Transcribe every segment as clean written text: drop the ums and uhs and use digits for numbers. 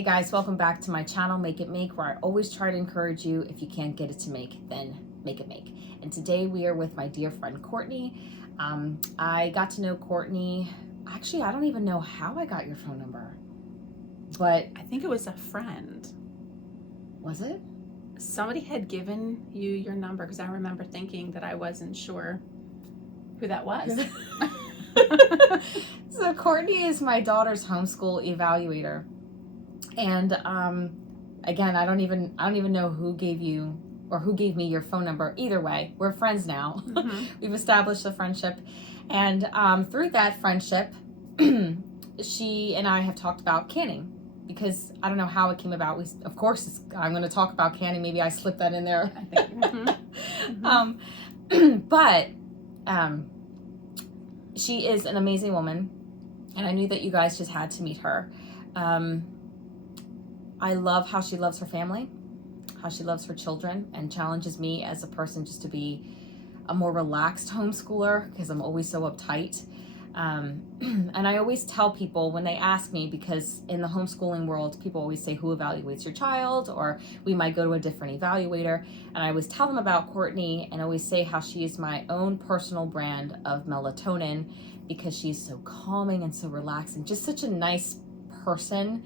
Hey guys, welcome back to my channel, Make It Make, where I always try to encourage you, if you can't get it to make, then make it make. And today we are with my dear friend, Courtney. I got to know Courtney, actually, I don't even know how I got your phone number, but I think it was a friend. was it? Somebody had given you your number because I remember thinking that I wasn't sure who that was. So Courtney is my daughter's homeschool evaluator. And again, I don't even know who gave you or who gave me your phone number. Either way, we're friends now. Mm-hmm. We've established a friendship, and through that friendship, she and I have talked about canning, because I don't know how it came about. Of course, I'm going to talk about canning. Maybe I slipped that in there. I think. Mm-hmm. But she is an amazing woman, and I knew that you guys just had to meet her. I love how she loves her family, how she loves her children, and challenges me as a person just to be a more relaxed homeschooler, because I'm always so uptight. And I always tell people when they ask me, because in the homeschooling world, people always say, who evaluates your child? Or we might go to a different evaluator. And I always tell them about Courtney and always say how she is my own personal brand of melatonin, because she's so calming and so relaxed and just such a nice person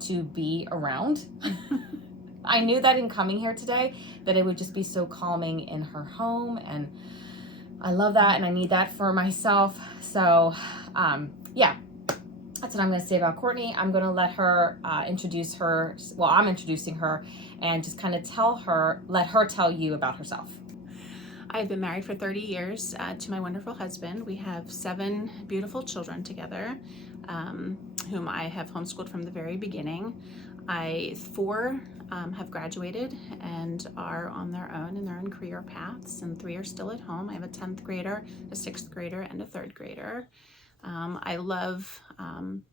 to be around. I knew that in coming here today, that it would just be so calming in her home, and I love that, and I need that for myself. So yeah, that's what I'm going to say about Courtney. I'm going to let her introduce her. Well, I'm introducing her, and just kind of let her tell you about herself. I've been married for 30 years to my wonderful husband. We have 7 beautiful children together, whom I have homeschooled from the very beginning. 4 have graduated and are on their own in their own career paths, and 3 are still at home. I have a 10th grader, a 6th grader, and a 3rd grader. I love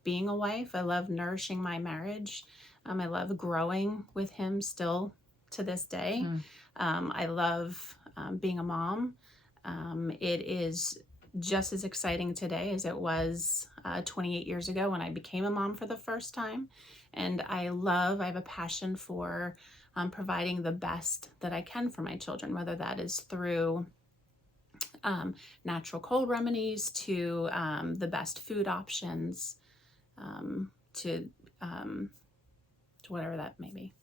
being a wife. I love nourishing my marriage. I love growing with him still to this day. I love being a mom. It is just as exciting today as it was 28 years ago when I became a mom for the first time. And I have a passion for providing the best that I can for my children, whether that is through natural cold remedies to the best food options, to whatever that may be.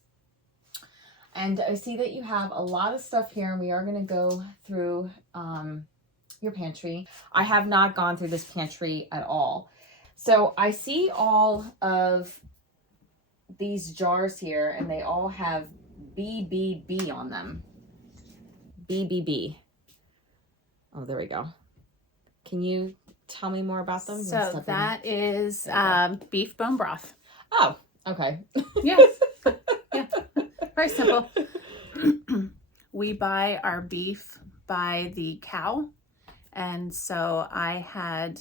And I see that you have a lot of stuff here, and we are going to go through your pantry. I have not gone through this pantry at all. So I see all of these jars here, and they all have BBB on them. BBB. Oh, there we go. Can you tell me more about them? So that is beef bone broth. Oh, okay. Yes. Yeah. Very simple. We buy our beef by the cow. And so I had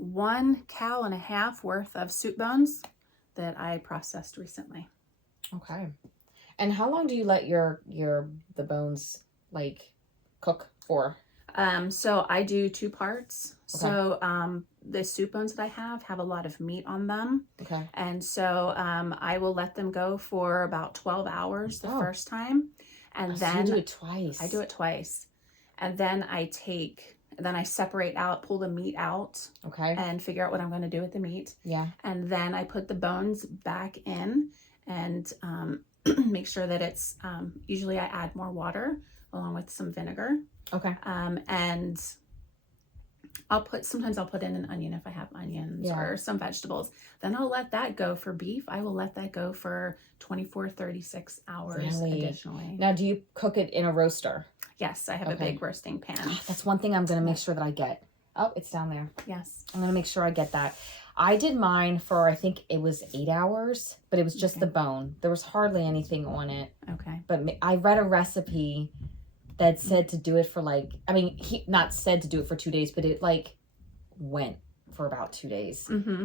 1.5 cows worth of soup bones that I processed recently. Okay. And how long do you let the bones like cook for? So I do 2 parts. Okay. So the soup bones that I have a lot of meat on them. Okay. And so I will let them go for about 12 hours the first time. And then you do it twice. I do it twice. And then I separate out, pull the meat out. Okay. And figure out what I'm going to do with the meat. Yeah. And then I put the bones back in and make sure that it's, usually I add more water along with some vinegar. Okay. And sometimes I'll put in an onion if I have onions or some vegetables. Then I'll let that go for beef. I will let that go for 24, 36 hours additionally. Now, do you cook it in a roaster? Yes, I have a big roasting pan. That's one thing I'm going to make sure that I get. Oh, it's down there. Yes. I'm going to make sure I get that. I did mine for, I think it was 8 hours, but it was just the bone. There was hardly anything on it. Okay. But I read a recipe that said to do it for he not said to do it for 2 days, but it went for about 2 days. Mm-hmm.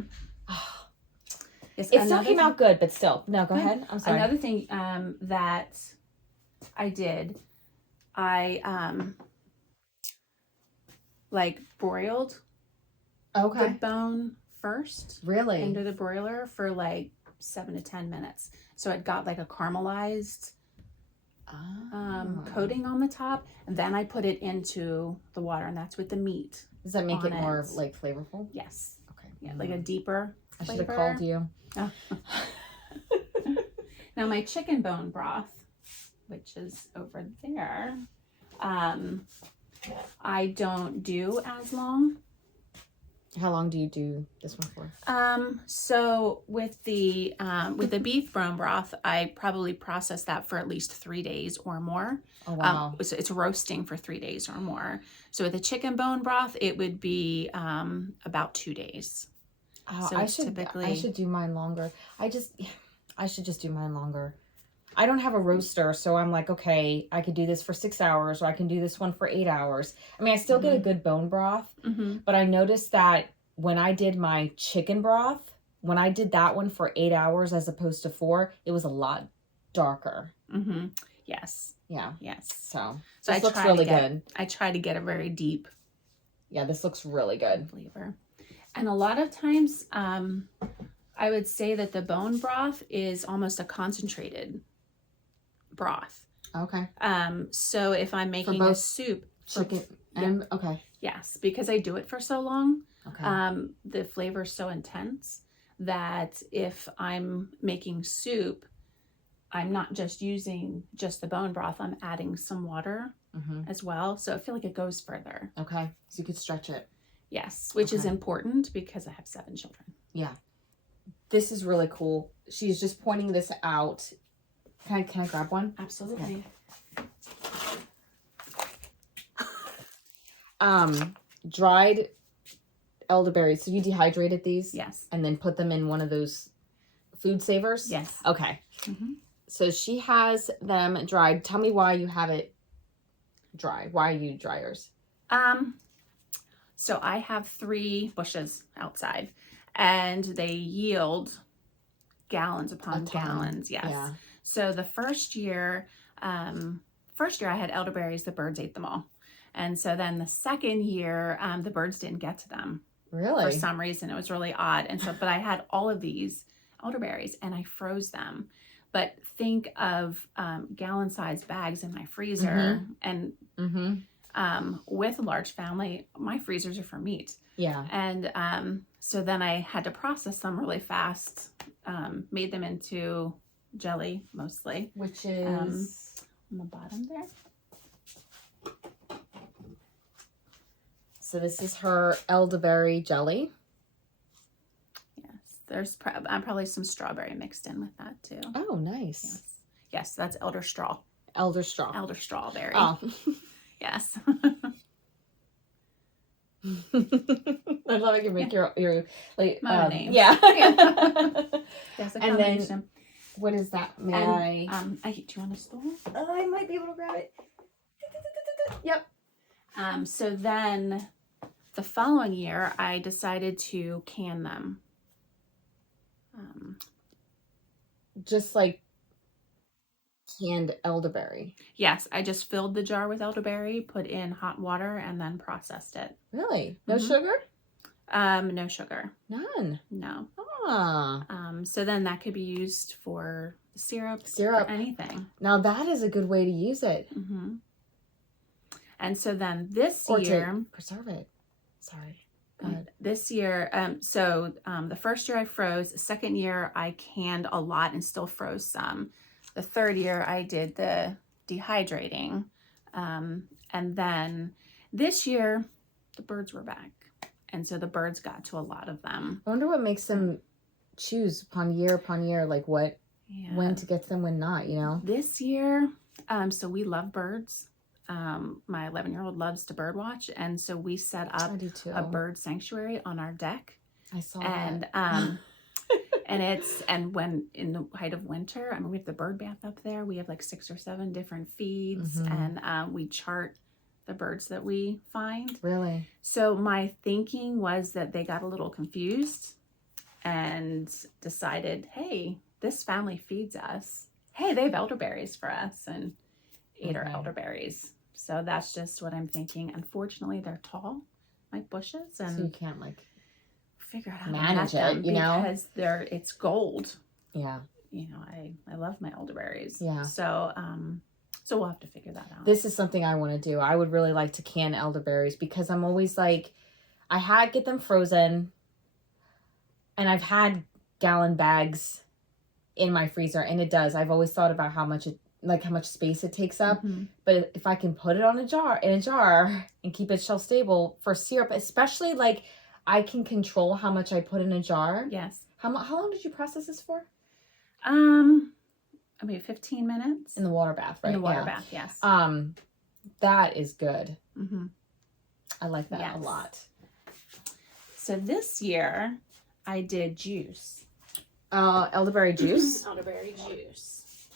It still came out good, but still. No, go ahead. I'm sorry. Another thing that I did, I broiled the bone first. Really? Into the broiler for 7 to 10 minutes. So it got like a caramelized coating on the top, and then I put it into the water, and that's with the meat. Does that make it on more it. like flavorful? Yes. Okay. Yeah, like a deeper I should flavor. have called you. Oh. Now my chicken bone broth, which is over there, I don't do as long. How long do you do this one for? So with the beef bone broth, I probably process that for at least 3 days or more. Oh, wow. So it's roasting for 3 days or more. So with the chicken bone broth, it would be about 2 days. Oh, So I it's should do mine longer. I should just do mine longer. I don't have a roaster, so I'm like, okay, I could do this for 6 hours, or I can do this one for 8 hours. I mean, I still get a good bone broth, but I noticed that when I did my chicken broth, when I did that one for 8 hours as opposed to 4, it was a lot darker. Yes. Yeah. Yes. So I this looks try really to get, good. I try to get a very deep Yeah, this looks really good. flavor. And a lot of times, I would say that the bone broth is almost a concentrated broth. Okay. So if I'm making a soup, Chicken and okay. yes, because I do it for so long, Okay. the flavor is so intense that if I'm making soup, I'm not just using just the bone broth, I'm adding some water as well. So I feel like it goes further. Okay. So you could stretch it. Yes, which is important because I have 7 children. Yeah. This is really cool. She's just pointing this out. Can I grab one? Absolutely. Dried elderberries. So you dehydrated these? Yes. And then put them in one of those food savers? Yes. Okay. So she has them dried. Tell me why you have it dry. Why you dryers? So I have 3 bushes outside, and they yield gallons upon gallons. Yes. Yeah. So the first year I had elderberries, the birds ate them all. And so then the second year, the birds didn't get to them. Really? For some reason. It was really odd. And so, but I had all of these elderberries and I froze them. But think of gallon-sized bags in my freezer. And with a large family, my freezers are for meat. Yeah. And so then I had to process them really fast. Made them into jelly mostly. Which is on the bottom there. So this is her elderberry jelly. Yes, there's probably some strawberry mixed in with that too. Oh, nice. Yes, that's elder straw. Elder straw. Elder strawberry. Oh. Yes. I love it. You make your like my own name. Yeah. Yes, a and combination. then what is that? Do you want a stool? I might be able to grab it. Yep. So then the following year I decided to can them. Just like canned elderberry. Yes, I just filled the jar with elderberry, put in hot water, and then processed it. Really? No sugar? No sugar. None. No. Ah. So then that could be used for syrup, Syrup. for anything. Now that is a good way to use it. And so then this Or year, to preserve it. Sorry. Go ahead. This year, the first year I froze. The second year I canned a lot and still froze some. The third year I did the dehydrating. And then this year the birds were back. And so the birds got to a lot of them. I wonder what makes them choose upon year, like what, when to get them, when not, you know? This year, so we love birds. My 11-year-old loves to bird watch. And so we set up a bird sanctuary on our deck. I saw that. And when in the height of winter, I mean, we have the bird bath up there. We have like 6 or 7 different feeds, and we chart the birds that we find. Really? So my thinking was that they got a little confused and decided, hey, this family feeds us. Hey, they have elderberries for us, and ate our elderberries. So that's just what I'm thinking. Unfortunately, they're tall, like bushes, and so you can't like figure out how manage to manage it, you know, because it's gold. Yeah. You know, I love my elderberries. Yeah. So, so we'll have to figure that out. This is something I want to do. I would really like to can elderberries because I'm always like, get them frozen, and I've had gallon bags in my freezer, and it does. I've always thought about how much space it takes up. Mm-hmm. But if I can put it in a jar and keep it shelf stable for syrup, especially like I can control how much I put in a jar. Yes. How long did you process this for? I mean, 15 minutes. In the water bath, right? In the water bath, yes. That is good. Mm-hmm. I like that a lot. So this year, I did juice. Elderberry juice. Elderberry juice.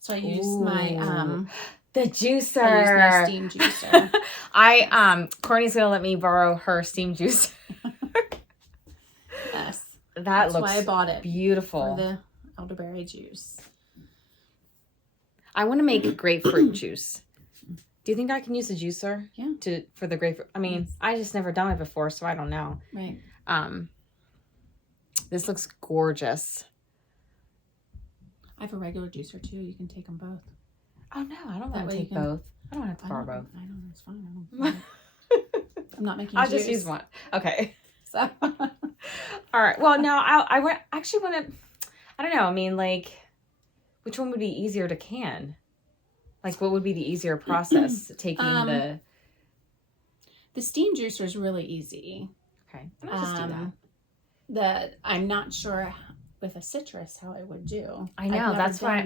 So I used my the juicer. I used my steam juicer. Courtney's gonna let me borrow her steam juicer. Yes. That's looks why I bought it. Beautiful. For the elderberry juice. I want to make grapefruit juice. Do you think I can use a juicer? Yeah. For the grapefruit? I mean, yes. I just never done it before, so I don't know. Right. This looks gorgeous. I have a regular juicer too. You can take them both. Oh no, I don't want to take both. I don't have to borrow both. I know, it's fine. I'm not making I'll juice. just use one. Okay. So. All right. Well, no, I actually want to, I don't know. I mean, like, which one would be easier to can? Like, what would be the easier process? Taking the steam juicer is really easy. Okay. I'll just do that. I'm not sure with a citrus how I would do. I know. That's why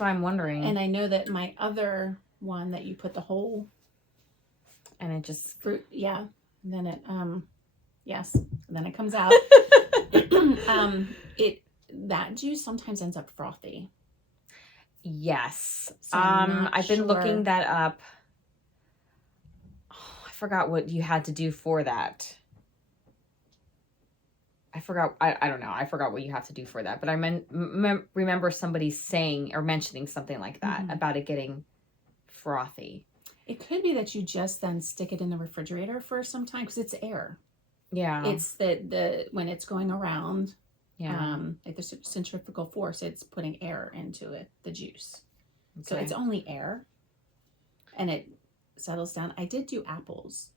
I'm wondering. And I know that my other one that you put the whole and it just fruit, yeah. And then it yes, and then it comes out. That juice sometimes ends up frothy. Yes. So I've been looking that up. Oh, I forgot what you had to do for that. I forgot. I don't know. I forgot what you have to do for that. But I remember somebody saying or mentioning something like that about it getting frothy. It could be that you just then stick it in the refrigerator for some time because it's air. Yeah. It's the when it's going around. Yeah. Like the centrifugal force, it's putting air into it, the juice. Okay. So it's only air, and it settles down. I did do apples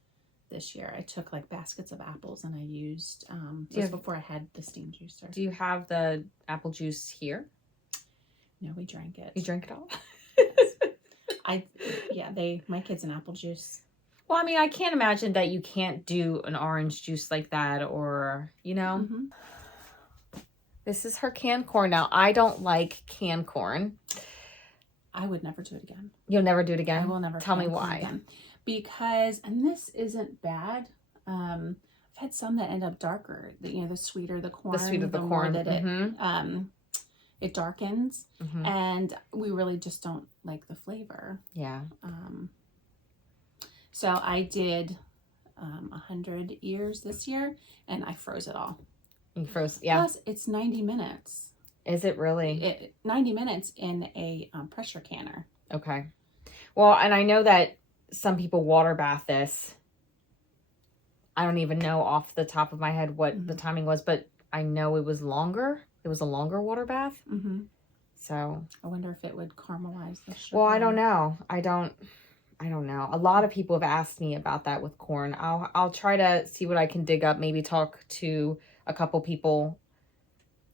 this year. I took like baskets of apples and I used just before I had the steam juicer. Do you have the apple juice here? No, we drank it. You drank it all? My kids an apple juice. Well, I mean, I can't imagine that you can't do an orange juice like that, or Mm-hmm. This is her canned corn. Now, I don't like canned corn. I would never do it again. You'll never do it again? I will never. Tell me why. Again. Because, and this isn't bad. I've had some that end up darker. The sweeter the corn, the more that it darkens. Mm-hmm. And we really just don't like the flavor. Yeah. So I did 100 ears this year, and I froze it all. You froze, yeah. Plus, it's 90 minutes. Is it really? 90 minutes in a pressure canner. Okay. Well, and I know that some people water bath this. I don't even know off the top of my head what the timing was, but I know it was longer. It was a longer water bath. Mm-hmm. So I wonder if it would caramelize the sugar. Well, I don't know. I don't know. A lot of people have asked me about that with corn. I'll try to see what I can dig up. Maybe talk to a couple people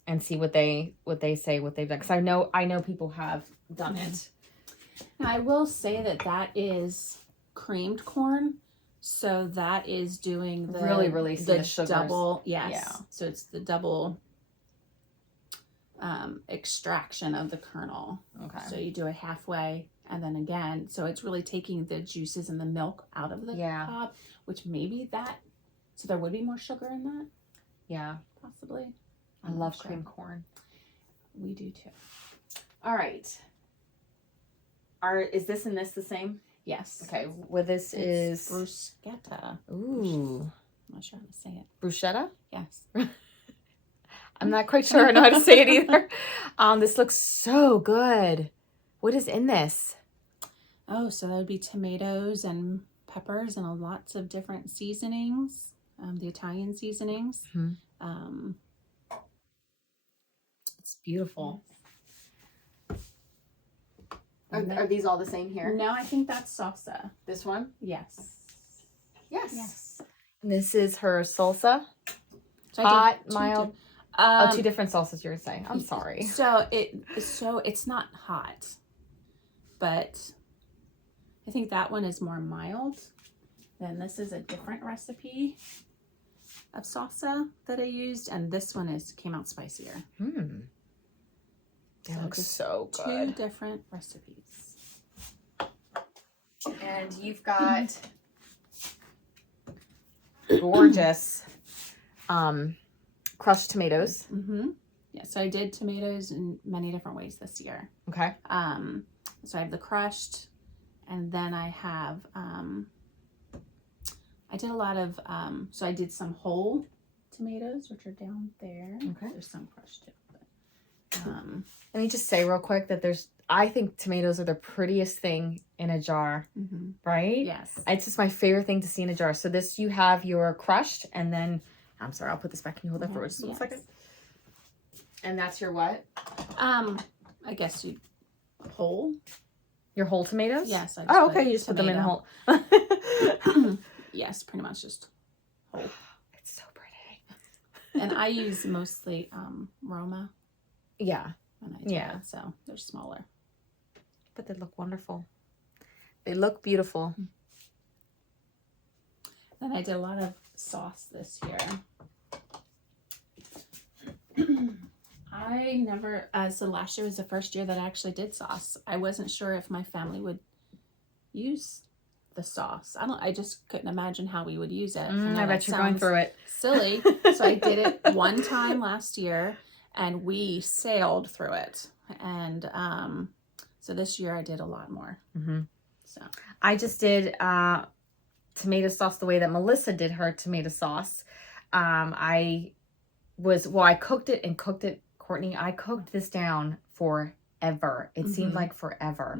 and see what they say, what they've done. Because I know people have done it. Now, I will say that is creamed corn. So that is doing the really releasing the sugars. Double, yes. Yeah. So it's the double extraction of the kernel. Okay. So you do it halfway and then again. So it's really taking the juices and the milk out of the top, which maybe so there would be more sugar in that. Yeah. Possibly. I love cream corn. We do too. All right. Is this and this the same? Yes. Okay. Well, this is bruschetta. Ooh. I'm not sure how to say it. Bruschetta? Yes. I'm not quite sure I know how to say it either. This looks so good. What is in this? Oh, so that would be tomatoes and peppers and lots of different seasonings. The Italian seasonings. Mm-hmm. It's beautiful. Are these all the same here? No, I think that's salsa. This one? Yes. Yes. And this is her salsa. So Hot, mild. Two 2 different salsas you're saying. I'm sorry. So it's not hot, but I think that one is more mild. Then this is a different recipe of salsa that I used, and this one came out spicier. It looks so good. 2 good. different recipes. And you've got gorgeous crushed tomatoes. Yeah, so I did tomatoes in many different ways this year. Okay. So I have the crushed, and then I have I did a lot of so I did some whole tomatoes, which are down there. Okay. There's some crushed too. Let me just say real quick that I think tomatoes are the prettiest thing in a jar, right? Yes. It's just my favorite thing to see in a jar. So this, you have your crushed, and then, I'm sorry, I'll put this back. Can you hold that for just a second? And that's your what? I guess whole. Your whole tomatoes? Yes. Okay. You just put them in whole. Yes, pretty much just whole. It's so pretty. And I use mostly Roma. Yeah. When I do it, so they're smaller. But they look wonderful. They look beautiful. Then I did a lot of sauce this year. I never, so last year was the first year that I actually did sauce. I wasn't sure if my family would use the sauce. I just couldn't imagine how we would use it. I bet you're going through it. Silly. So I did it one time last year, and we sailed through it. And so this year I did a lot more. So I just did tomato sauce the way that Melissa did her tomato sauce. I cooked it, Courtney. I cooked this down forever. It seemed like forever.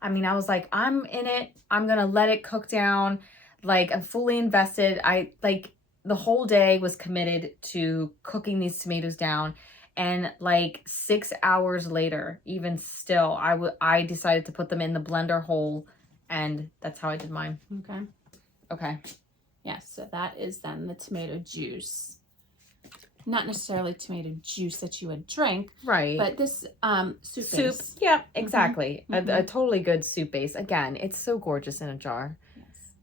I mean, I was like, I'm in it. I'm going to let it cook down. Like, I'm fully invested. The whole day was committed to cooking these tomatoes down. And like 6 hours later, even still, I decided to put them in the blender whole, and that's how I did mine. Okay. Yes, so that is then the tomato juice. Not necessarily tomato juice that you would drink, right? But this soup base. Yeah, exactly. A totally good soup base. Again, it's so gorgeous in a jar. Yes.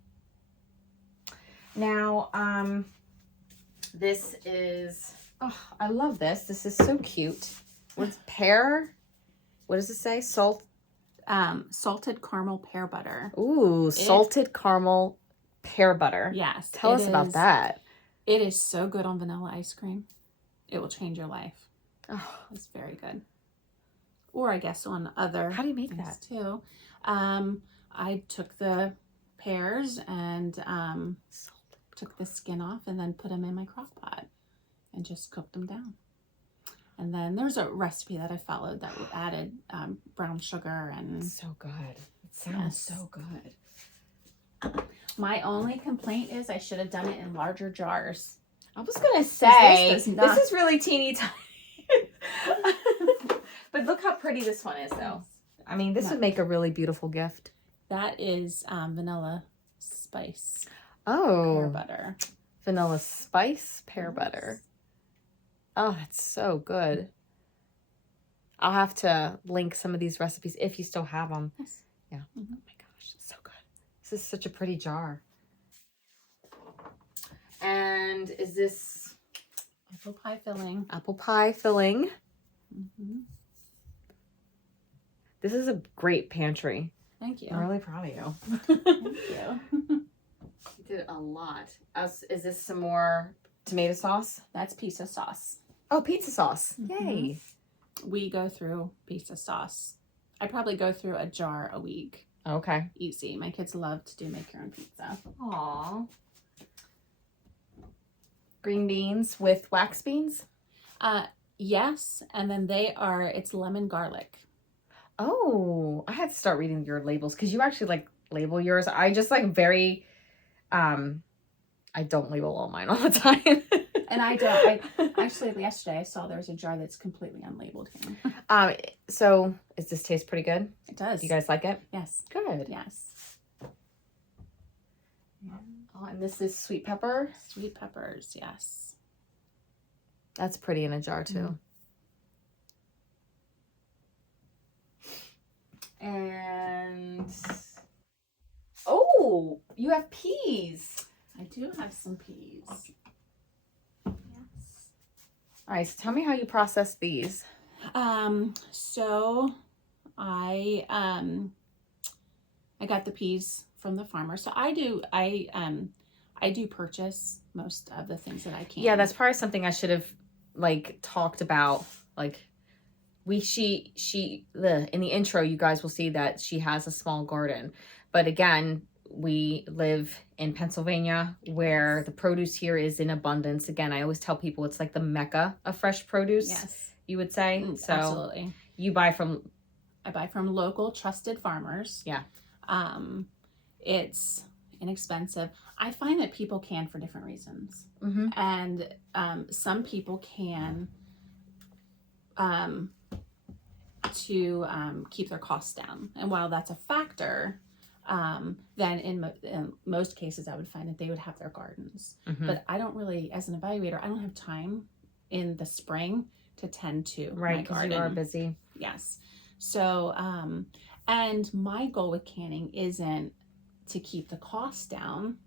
Now, this is. Oh, I love this. This is so cute. What's pear? What does it say? Salted caramel pear butter. Ooh, salted caramel pear butter. Yes. Tell us about that. It is so good on vanilla ice cream. It will change your life. Oh, it's very good. Or I guess on other. How do you make that too? I took the pears and took the skin off, and then put them in my crock pot and just cooked them down. And then there's a recipe that I followed that added brown sugar and. It's so good. It sounds so good. My only complaint is I should have done it in larger jars. I was gonna say this is really teeny tiny. But look how pretty this one is, though. I mean, this would make a really beautiful gift. That is vanilla spice. Oh, pear butter. Vanilla spice pear butter. Oh, that's so good. I'll have to link some of these recipes if you still have them. Yes. Yeah. Oh my gosh, it's so good. This is such a pretty jar. And is this apple pie filling? Apple pie filling. This is a great pantry. Thank you. I'm really proud of you. Thank you. You did a lot. Is this some more tomato sauce? That's pizza sauce. Oh, pizza sauce. Yay. We go through pizza sauce. I probably go through a jar a week. Okay. Easy. My kids love to make your own pizza. Aww. Green beans with wax beans? Yes. And then it's lemon garlic. Oh, I had to start reading your labels because you actually label yours. I just I don't label all mine all the time. And I actually yesterday I saw there's a jar that's completely unlabeled here. So does this taste pretty good? It does. Do you guys like it? Yes. Good. Yes. Oh, and this is sweet pepper. Sweet peppers. Yes. That's pretty in a jar too. And oh, you have peas. I do have some peas. Yes. All right, so tell me how you process these. So I got the peas from the farmer. So I do purchase most of the things that I can. Yeah, that's probably something I should have like talked about. Like in the intro, you guys will see that she has a small garden. But again, we live in Pennsylvania where the produce here is in abundance. Again, I always tell people it's like the mecca of fresh produce. Yes. You would say. So absolutely. I buy from local trusted farmers. Yeah. It's inexpensive. I find that people can for different reasons. Mm-hmm. And some people can to keep their costs down. And while that's a factor, then in most cases I would find that they would have their gardens. Mm-hmm. But I don't really, as an evaluator, I don't have time in the spring to tend to Right, my because garden. you are busy. Yes. So, and my goal with canning isn't to keep the cost down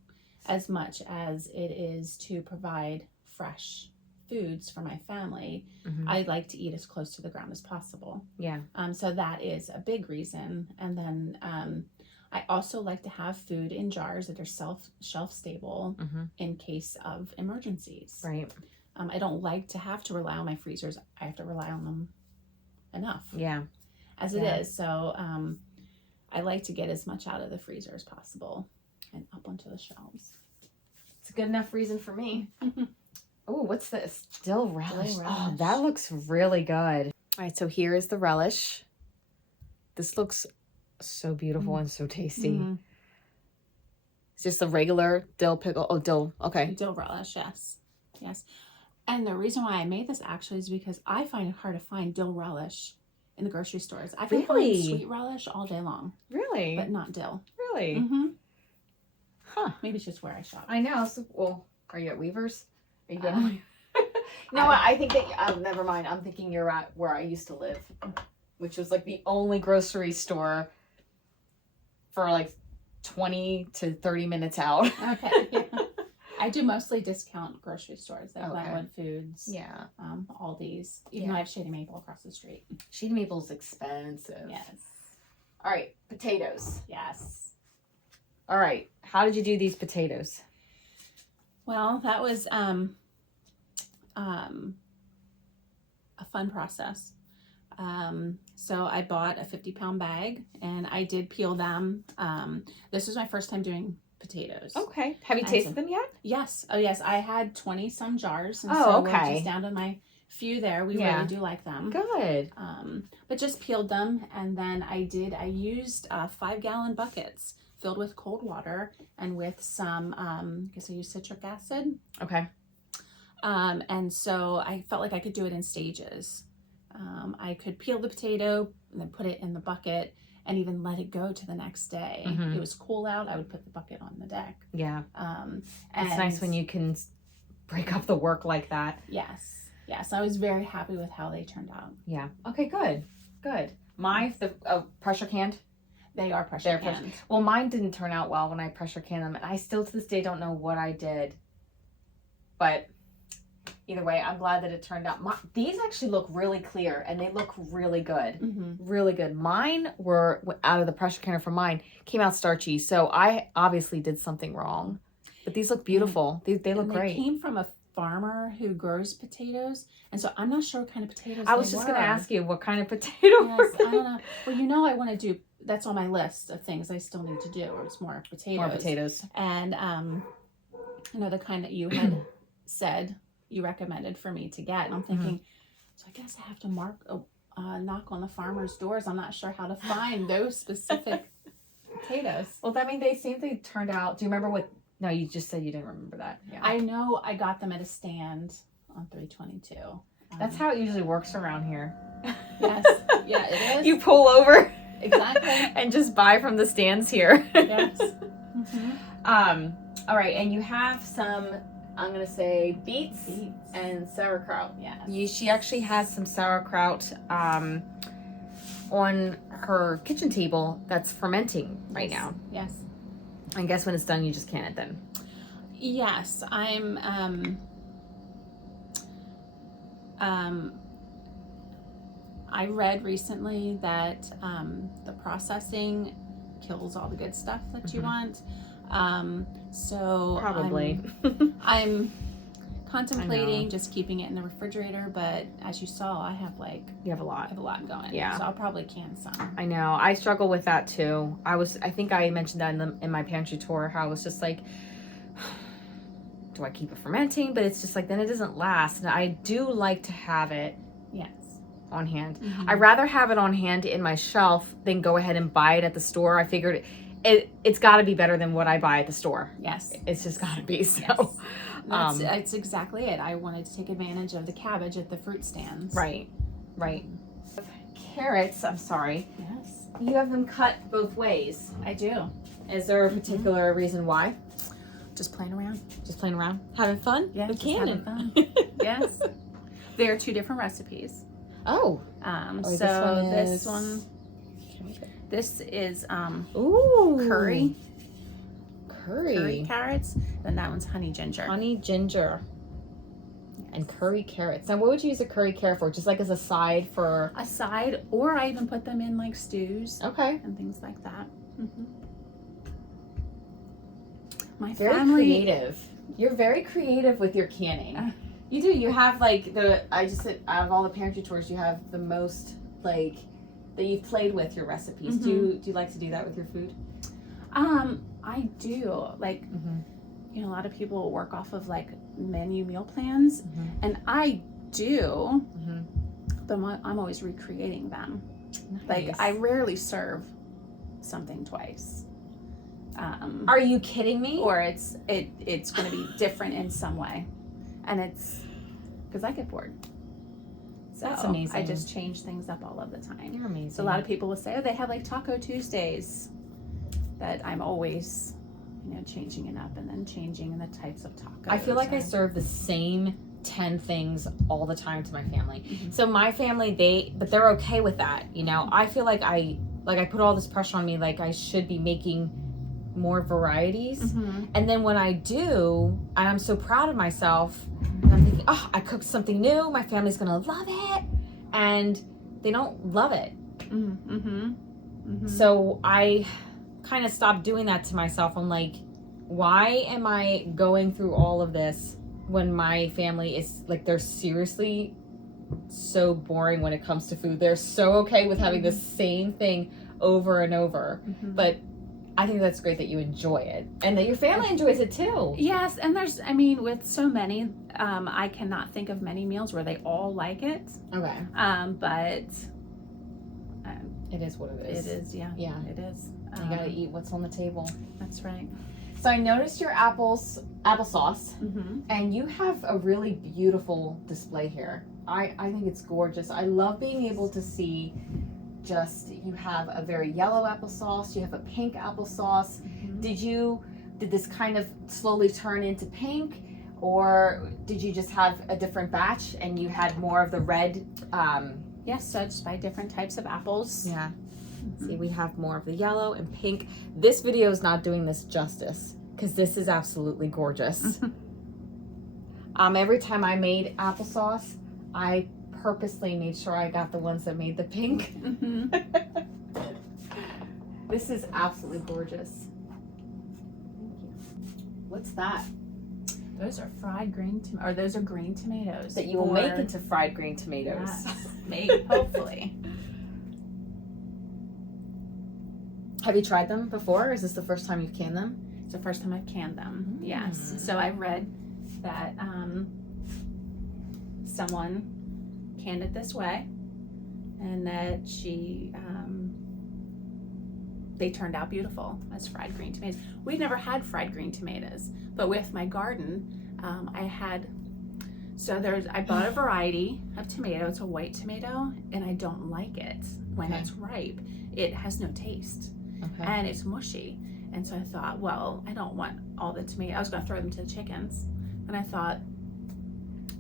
as much as it is to provide fresh foods for my family. Mm-hmm. I like to eat as close to the ground as possible. Yeah. So that is a big reason. And then I also like to have food in jars that are shelf stable Mm-hmm. in case of emergencies. Right. I don't like to have to rely on my freezers. I have to rely on them enough. Yeah. As it is. So I like to get as much out of the freezer as possible and up onto the shelves. It's a good enough reason for me. Oh, what's this? Dill relish. Dill Oh, relish. that looks really good. All right, so here is the relish. This looks so beautiful and so tasty. Mm-hmm. It's just a regular dill pickle. Oh, dill. Okay. Dill relish, yes. Yes. And the reason why I made this actually is because I find it hard to find dill relish in the grocery stores. I can find sweet relish all day long. Really? But not dill. Really? Mm-hmm. Huh. Maybe it's just where I shop. I know. So, well, are you at Weaver's? Are you going? No, I think that. Never mind. I'm thinking you're at where I used to live, which was like the only grocery store for like 20 to 30 minutes out. Okay. Yeah. I do mostly discount grocery stores. Like Okay. Glenwood Foods. Yeah. Aldi's. Even though I have Shady Maple across the street. Shady Maple's expensive. Yes. All right. Potatoes. Yes. All right. How did you do these potatoes? Well, that was a fun process. So I bought a 50-pound bag and I did peel them. This was my first time doing potatoes. Okay. Have you tasted them yet? Yes. Oh, yes. I had 20 some jars. And Oh, so okay. we're just down to my few there. We really do like them. Good. But just peeled them. And then I used 5-gallon buckets filled with cold water and with some, I guess I used citric acid. Okay. And so I felt like I could do it in stages. I could peel the potato and then put it in the bucket and even let it go to the next day. Mm-hmm. It was cool out. I would put the bucket on the deck. Yeah. And It's nice when you can break up the work like that. Yes. Yes. I was very happy with how they turned out. Yeah. Okay, good. Good. Mine, the pressure canned. They are pressure canned. Well, mine didn't turn out well when I pressure canned them. And I still to this day don't know what I did. But either way, I'm glad that it turned out. These actually look really clear and they look really good. Mm-hmm. Really good. Mine were, out of the pressure canner for mine, came out starchy. So I obviously did something wrong. But these look beautiful. They look great. They came from a farmer who grows potatoes. And so I'm not sure what kind of potatoes I was just going to ask you what kind of potato were they? I don't know. Well, I want to do, that's on my list of things I still need to do. It's more potatoes. More potatoes. And the kind that you had said you recommended for me to get. And I'm thinking, so I guess I have to knock on the farmer's doors. I'm not sure how to find those specific potatoes. Well, I mean, they seem they turned out. Do you remember what No, you just said you didn't remember that. Yeah. I know I got them at a stand on 322. That's how it usually works around here. Yes. Yeah, it is. You pull over. Exactly. And just buy from the stands here. Yes. Mm-hmm. All right, and you have some, I'm gonna say beets and sauerkraut. Yes. She actually has some sauerkraut on her kitchen table that's fermenting right now. Yes. I guess when it's done, you just can it then. Yes, I read recently that the processing kills all the good stuff that you want. So Probably. I'm contemplating just keeping it in the refrigerator, but as you saw, I have You have a lot. going. Yeah. So I'll probably can some. I know. I struggle with that too. I think I mentioned that in my pantry tour, how I was just like, do I keep it fermenting? But it's just like, then it doesn't last. And I do like to have it on hand. Mm-hmm. I'd rather have it on hand in my shelf than go ahead and buy it at the store. I figured it's got to be better than what I buy at the store. Yes. It's just got to be. So yes. That's exactly it. I wanted to take advantage of the cabbage at the fruit stands. Right. Carrots, I'm sorry. Yes. You have them cut both ways. I do. Is there a particular reason why? Just playing around. Just playing around? Having fun? Yeah, With just canning. having fun. Yes. There are two different recipes. Oh. This is Ooh. curry Curry. carrots, and that one's honey ginger. Honey ginger. And curry carrots. Now, what would you use a curry carrot for? Just like as a side for... A side, or I even put them in like stews. Okay. And things like that. Mm-hmm. My Very family... creative. You're very creative with your canning. You do. You have like I just said, out of all the pantry tours, you have the most like that you've played with your recipes. Mm-hmm. Do you like to do that with your food? I do. Like, you know, a lot of people work off of like menu meal plans, and I do, but I'm always recreating them. Nice. Like, I rarely serve something twice. Are you kidding me? Or it's going to be different in some way, and it's because I get bored. So That's amazing. I just change things up all of the time. You're amazing. So a lot of people will say, oh, they have like Taco Tuesdays. That I'm always, you know, changing it up and then changing the types of tacos. I feel like I serve the same 10 things all the time to my family. So my family, but they're okay with that. You know, I feel like I put all this pressure on me, like I should be making more varieties. And then when I do, and I'm so proud of myself, and I'm thinking, oh, I cooked something new. My family's going to love it. And they don't love it. So I kind of stopped doing that to myself. I'm like, why am I going through all of this when my family is like, they're seriously so boring when it comes to food. They're so okay with having the same thing over and over. But I think that's great that you enjoy it and that your family enjoys it too. Yes, and with so many, I cannot think of many meals where they all like it. Okay. But it is what it is. It is, yeah. Yeah. It is. You gotta eat what's on the table. That's right. So I noticed your applesauce, and you have a really beautiful display here. I think it's gorgeous. I love being able to see you have a very yellow applesauce, you have a pink applesauce. Did this kind of slowly turn into pink, or did you just have a different batch and you had more of the red? Yes, so just by different types of apples. Yeah. See, we have more of the yellow and pink. This video is not doing this justice because this is absolutely gorgeous. Every time I made applesauce, I purposely made sure I got the ones that made the pink. This is absolutely gorgeous. Thank you. What's that? Those are fried those are green tomatoes. That you will make into fried green tomatoes. Yes, maybe, hopefully. Have you tried them before, or is this the first time you've canned them? It's the first time I've canned them, yes. So I read that someone canned it this way, and that they turned out beautiful as fried green tomatoes. We'd never had fried green tomatoes, but with my garden, I bought a variety of tomato. It's a white tomato, and I don't like it when it's ripe. It has no taste, and it's mushy. And so I thought, well, I don't want all the tomato. I was going to throw them to the chickens, and I thought,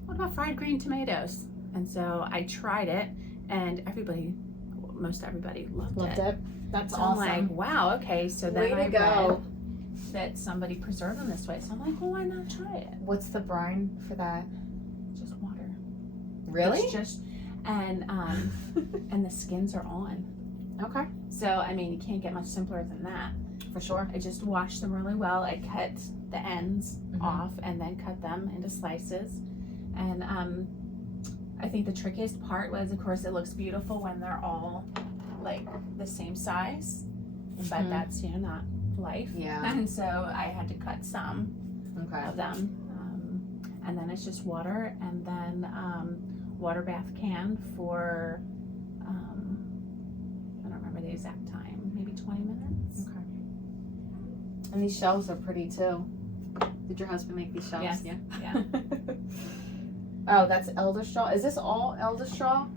what about fried green tomatoes? And so I tried it, and most everybody loved it. That's so awesome. I'm like, wow, okay. So then Way to I go. read that somebody preserved them this way. So I'm like, well, why not try it? What's the brine for that? Just water. Really? It's just, and the skins are on. Okay. So, I mean, you can't get much simpler than that. For sure. I just washed them really well. I cut the ends off and then cut them into slices. And I think the trickiest part was, of course, it looks beautiful when they're all like the same size, but that's, not life. Yeah. And so I had to cut some of them. And then it's just water, and then water bath can for, I don't remember the exact time, maybe 20 minutes. Okay. And these shelves are pretty too. Did your husband make these shelves? Yes. Yeah. Oh, that's elder straw. Is this all elder straw?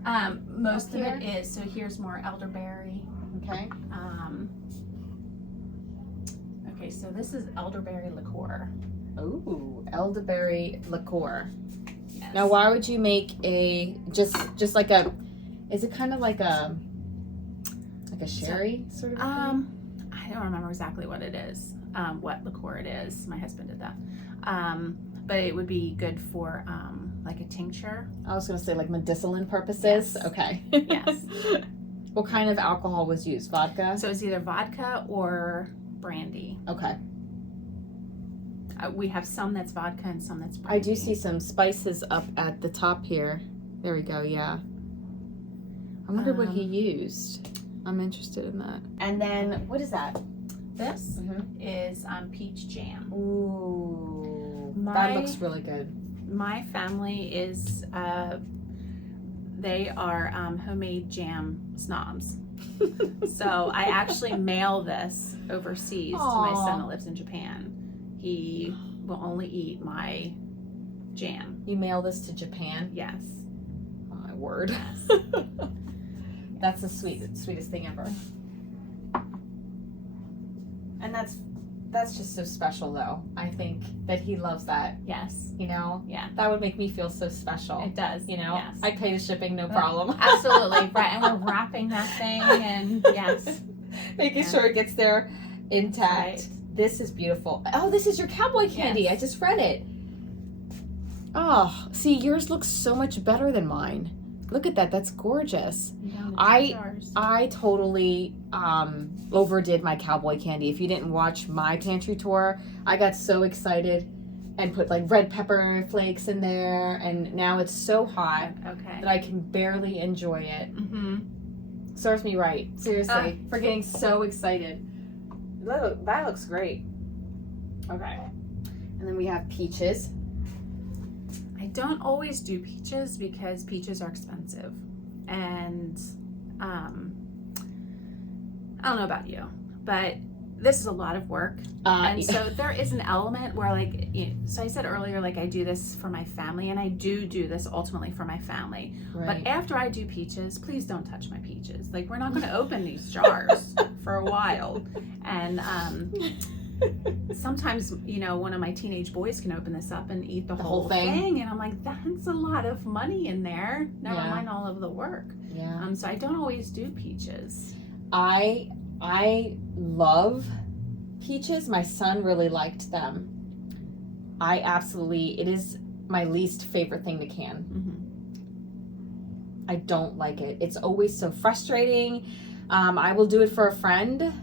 Most of it is. So here's more elderberry. Okay. Okay, so this is elderberry liqueur. Ooh, elderberry liqueur. Yes. Now, why would you make a just like a? Is it kind of like a sherry sort of? I don't remember exactly what it is. What liqueur it is. My husband did that. But it would be good for like a tincture. I was going to say like medicinal purposes. Yes. Okay. Yes. What kind of alcohol was used? Vodka? So it's either vodka or brandy. Okay. We have some that's vodka and some that's brandy. I do see some spices up at the top here. There we go, yeah. I wonder what he used. I'm interested in that. And then, what is that? This is peach jam. Ooh, that looks really good. My family is, they are homemade jam snobs. So I actually mail this overseas to my son that lives in Japan. He will only eat my jam. You mail this to Japan? Yes. Oh, my word. Yes. That's the sweetest thing ever. And that's just so special, though. I think that he loves that. Yes. Yeah. That would make me feel so special. It does. Yes. I'd pay the shipping, no problem. Absolutely. Right. And we're wrapping that thing, and yes. Making sure it gets there intact. Right. This is beautiful. Oh, this is your cowboy candy. Yes. I just read it. Oh, see, yours looks so much better than mine. Look at that. That's gorgeous. I totally overdid my cowboy candy. If you didn't watch my pantry tour, I got so excited and put like red pepper flakes in there, and now it's so hot that I can barely enjoy it. Serves me right. Seriously. For getting so excited. That looks great. Okay. And then we have peaches. I don't always do peaches because peaches are expensive, and I don't know about you, but this is a lot of work, and so there is an element where, like, so I said earlier, like, I do this for my family, and I do this ultimately for my family. Right. But after I do peaches, please don't touch my peaches. Like, we're not going to open these jars for a while, and sometimes, one of my teenage boys can open this up and eat the whole thing, and I'm like, that's a lot of money in there. Never mind all of the work. Yeah. So I don't always do peaches. I love peaches. My son really liked them. It is my least favorite thing to can. I don't like it. It's always so frustrating. I will do it for a friend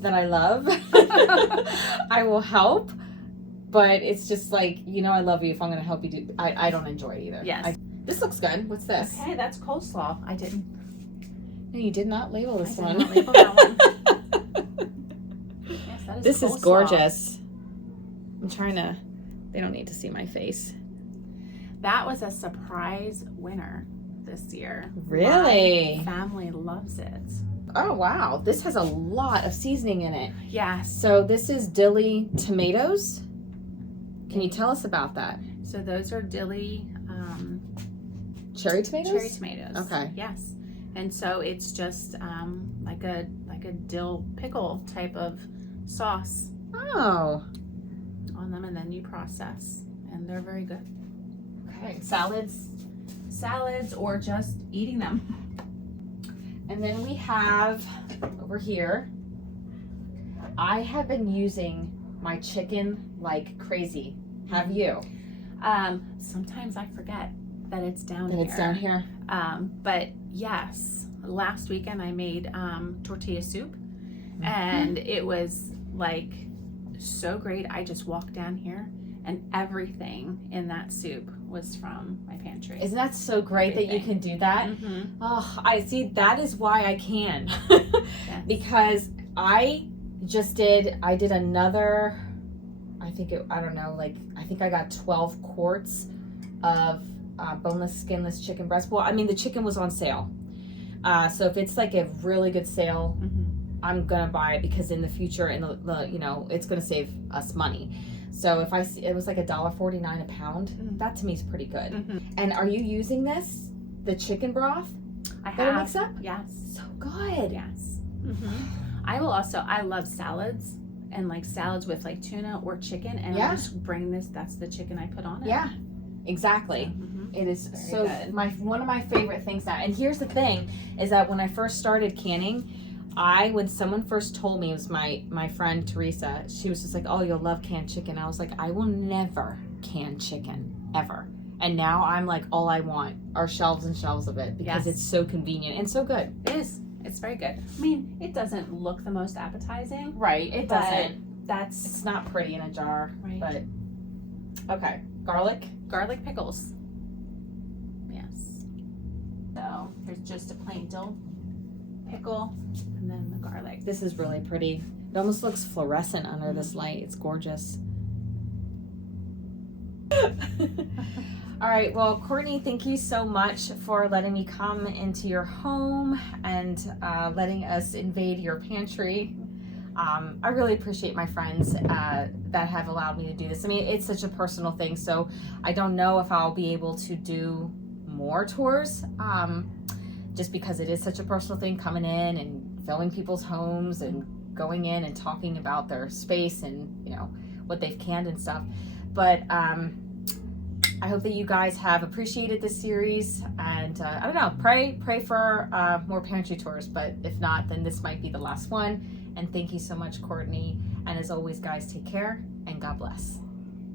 that I love. I will help, but it's just like, I love you. If I'm going to help you do, I don't enjoy it either. Yes. This looks good. What's this? Okay, that's coleslaw. No, you did not label this one. Did not label that one. Yes, that is This coleslaw. is gorgeous. I'm trying to, they don't need to see my face. That was a surprise winner this year. Really? My family loves it. Oh, wow. This has a lot of seasoning in it. Yes. So this is dilly tomatoes. Can you tell us about that? So those are dilly Cherry tomatoes? cherry tomatoes. Okay. Yes. And so it's just like a dill pickle type of sauce Oh. on them, and then you process, and they're very good. Okay. Salads, or just eating them. And then we have over here, I have been using my chicken like crazy. Have you? Sometimes I forget that it's down That here. it's down here? But yes, last weekend I made tortilla soup, and it was like so great. I just walked down here and everything in that soup was from my pantry. Isn't that so great that you can do that? Mm-hmm. Oh, I see. That is why I can. Yes. Because I did another, I think I got 12 quarts of boneless, skinless chicken breast. Well, I mean, the chicken was on sale. So if it's like a really good sale, Mm-hmm. I'm gonna buy it, because in the future, it's gonna save us money. So if I see it was like $1.49 a pound, that to me is pretty good. Mm-hmm. And are you using the chicken broth I that it have. makes up? Yes. So good. Yes. Mm-hmm. I love salads, and like salads with like tuna or chicken, and I just bring that's the chicken I put on it. Yeah, exactly. Mm-hmm. It is Very so good. one of my favorite things now. And here's the thing, is that when I first started canning, when someone first told me, it was my friend Teresa, she was just like, oh, you'll love canned chicken. I was like, I will never can chicken, ever. And now I'm like, all I want are shelves and shelves of it, because it's so convenient and so good. It is. It's very good. I mean, it doesn't look the most appetizing. Right, it But doesn't. That's It's not pretty in a jar, right. but okay. Garlic pickles. Yes. So here's just a plain dill pickle, and then the garlic. This is really pretty. It almost looks fluorescent under this light. It's gorgeous. All right, well, Courtney, thank you so much for letting me come into your home and letting us invade your pantry. I really appreciate my friends that have allowed me to do this. I mean, it's such a personal thing, so I don't know if I'll be able to do more tours, just because it is such a personal thing, coming in and filming people's homes and going in and talking about their space and what they've canned and stuff. But I hope that you guys have appreciated this series, and I don't know, pray for more pantry tours, but if not, then this might be the last one. And thank you so much, Courtney, and as always, guys, take care and God bless.